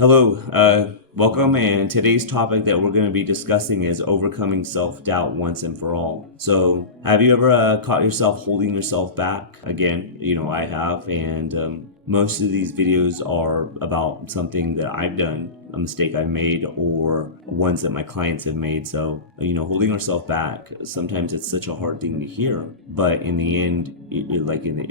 Hello, welcome. And today's topic that we're going to be discussing is overcoming self doubt once and for all. So, have you ever caught yourself holding yourself back? Again, I have, and most of these videos are about something that I've done, a mistake I've made, or ones that my clients have made. So, holding ourselves back, sometimes it's such a hard thing to hear, but in the end,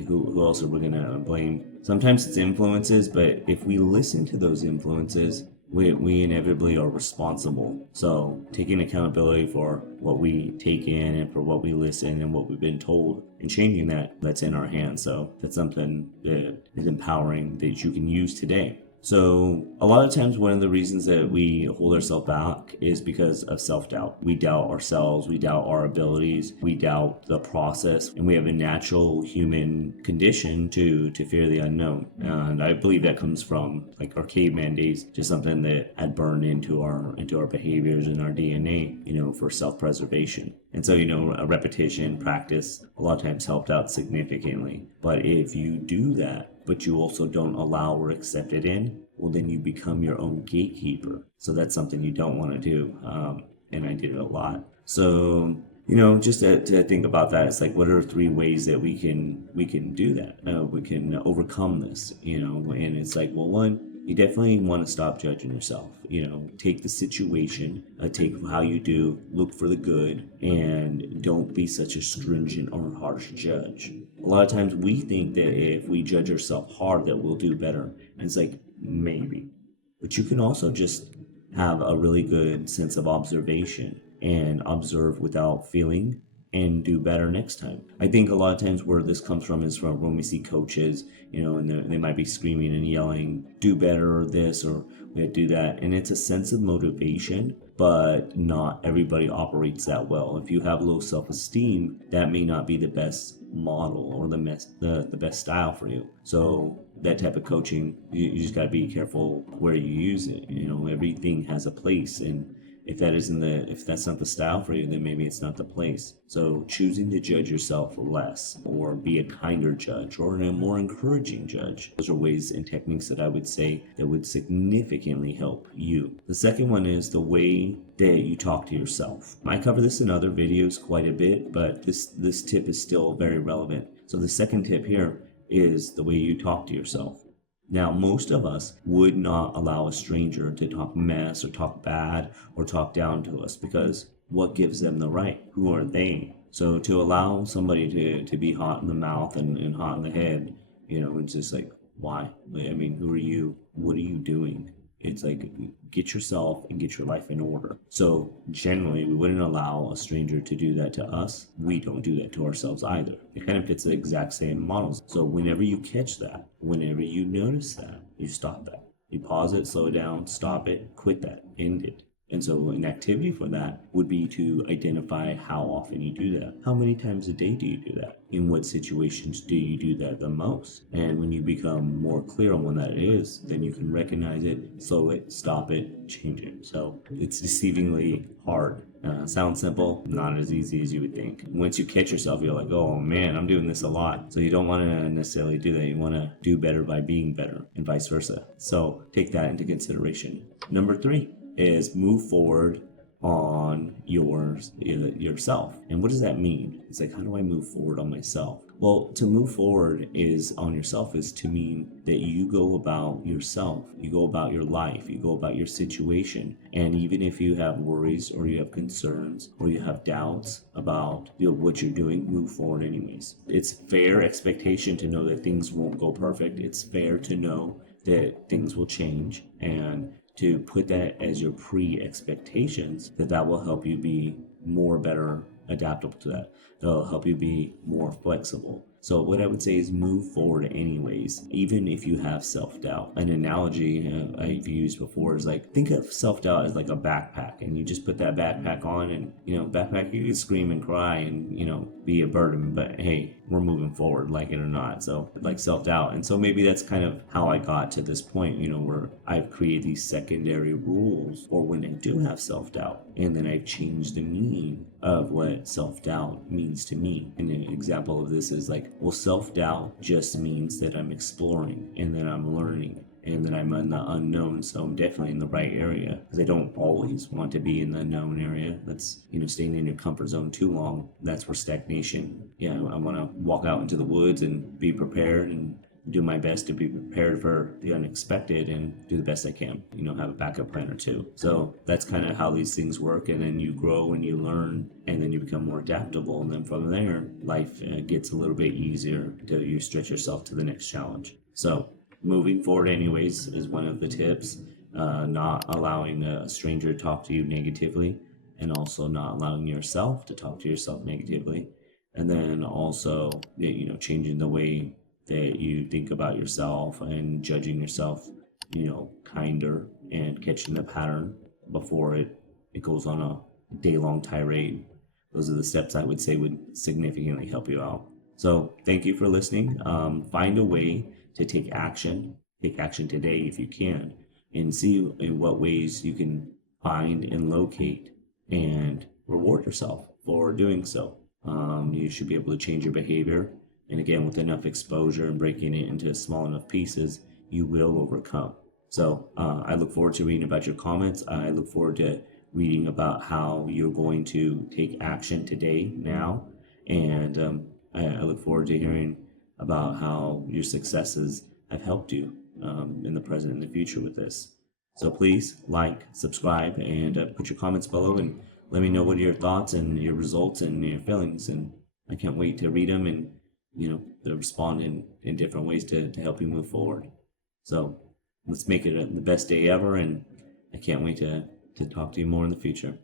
who else are we going to blame? Sometimes it's influences, but if we listen to those influences, we inevitably are responsible. So taking accountability for what we take in and for what we listen and what we've been told and changing that's in our hands. So that's something that is empowering that you can use today. So a lot of times one of the reasons that we hold ourselves back is because of self-doubt. We doubt ourselves, we doubt our abilities, we doubt the process, and we have a natural human condition to fear the unknown. And I believe that comes from like our caveman days, just something that had burned into our behaviors and our DNA, for self-preservation. And so, a repetition, practice, a lot of times helped out significantly. But if you do that, but you also don't allow or accept it in, well, then you become your own gatekeeper. So that's something you don't want to do. And I did it a lot. So, just to think about that, it's like, what are three ways that we can do that? We can overcome this, and it's like, well, one, you definitely want to stop judging yourself. Take the situation, take how you do, look for the good, and don't be such a stringent or harsh judge. A lot of times we think that if we judge ourselves hard that we'll do better. And it's like, maybe. But you can also just have a really good sense of observation and observe without feeling and do better next time. I think a lot of times where this comes from is from when we see coaches, and they might be screaming and yelling, do better or this or we do that. And it's a sense of motivation, but not everybody operates that well. If you have low self-esteem, that may not be the best model or the best style for you. So that type of coaching, you just got to be careful where you use it. Everything has a place, and if that's not the style for you, then maybe it's not the place. So choosing to judge yourself less or be a kinder judge or a more encouraging judge. Those are ways and techniques that I would say that would significantly help you. The second one is the way that you talk to yourself. I cover this in other videos quite a bit, but this tip is still very relevant. So the second tip here is the way you talk to yourself. Now, most of us would not allow a stranger to talk mess or talk bad or talk down to us, because what gives them the right? Who are they? So to allow somebody to be hot in the mouth and hot in the head, it's just like, why? I mean, who are you? What are you doing? It's like, get yourself and get your life in order. So generally, we wouldn't allow a stranger to do that to us. We don't do that to ourselves either. It kind of fits the exact same models. So whenever you catch that, whenever you notice that, you stop that. You pause it, slow it down, stop it, quit that, end it. And so an activity for that would be to identify how often you do that. How many times a day do you do that? In what situations do you do that the most? And when you become more clear on when that is, then you can recognize it, slow it, stop it, change it. So it's deceivingly hard. Sounds simple, not as easy as you would think. Once you catch yourself, you're like, oh man, I'm doing this a lot. So you don't want to necessarily do that. You want to do better by being better and vice versa. So take that into consideration. Number 3 is move forward on yourself. And what does that mean? It's like, how do I move forward on myself? Well, to move forward is on yourself is to mean that you go about yourself, you go about your life, you go about your situation. And even if you have worries or you have concerns or you have doubts about what you're doing, move forward anyways. It's fair expectation to know that things won't go perfect. It's fair to know that things will change, and to put that as your pre-expectations, that will help you be better adaptable to that. It'll help you be more flexible. So what I would say is move forward anyways, even if you have self-doubt. An analogy I've used before is like, think of self-doubt as like a backpack, and you just put that backpack on, and backpack, you can scream and cry and be a burden, but hey, we're moving forward, like it or not. So like self-doubt. And so maybe that's kind of how I got to this point, where I've created these secondary rules for when I do have self-doubt, and then I've changed the meaning of what self-doubt means to me. And an example of this is like, well, self-doubt just means that I'm exploring and that I'm learning. and that I'm in the unknown, so I'm definitely in the right area, because I don't always want to be in the known area. That's, staying in your comfort zone too long. That's where stagnation. Yeah, I want to walk out into the woods and be prepared and do my best to be prepared for the unexpected and do the best I can, have a backup plan or two. So that's kind of how these things work. And then you grow and you learn, and then you become more adaptable. And then from there, life gets a little bit easier until you stretch yourself to the next challenge. So moving forward, anyways, is one of the tips. Not allowing a stranger to talk to you negatively, and also not allowing yourself to talk to yourself negatively. And then also, changing the way that you think about yourself and judging yourself, kinder, and catching the pattern before it goes on a day-long tirade. Those are the steps I would say would significantly help you out. So thank you for listening. Find a way to take action. Take action today if you can, and see in what ways you can find and locate and reward yourself for doing so. You should be able to change your behavior. And again, with enough exposure and breaking it into small enough pieces, you will overcome. So I look forward to reading about your comments. I look forward to reading about how you're going to take action today, now. And I look forward to hearing about how your successes have helped you in the present and the future with this. So please like, subscribe, and put your comments below and let me know what are your thoughts and your results and your feelings. And I can't wait to read them and, to respond in different ways to help you move forward. So let's make it the best day ever. And I can't wait to talk to you more in the future.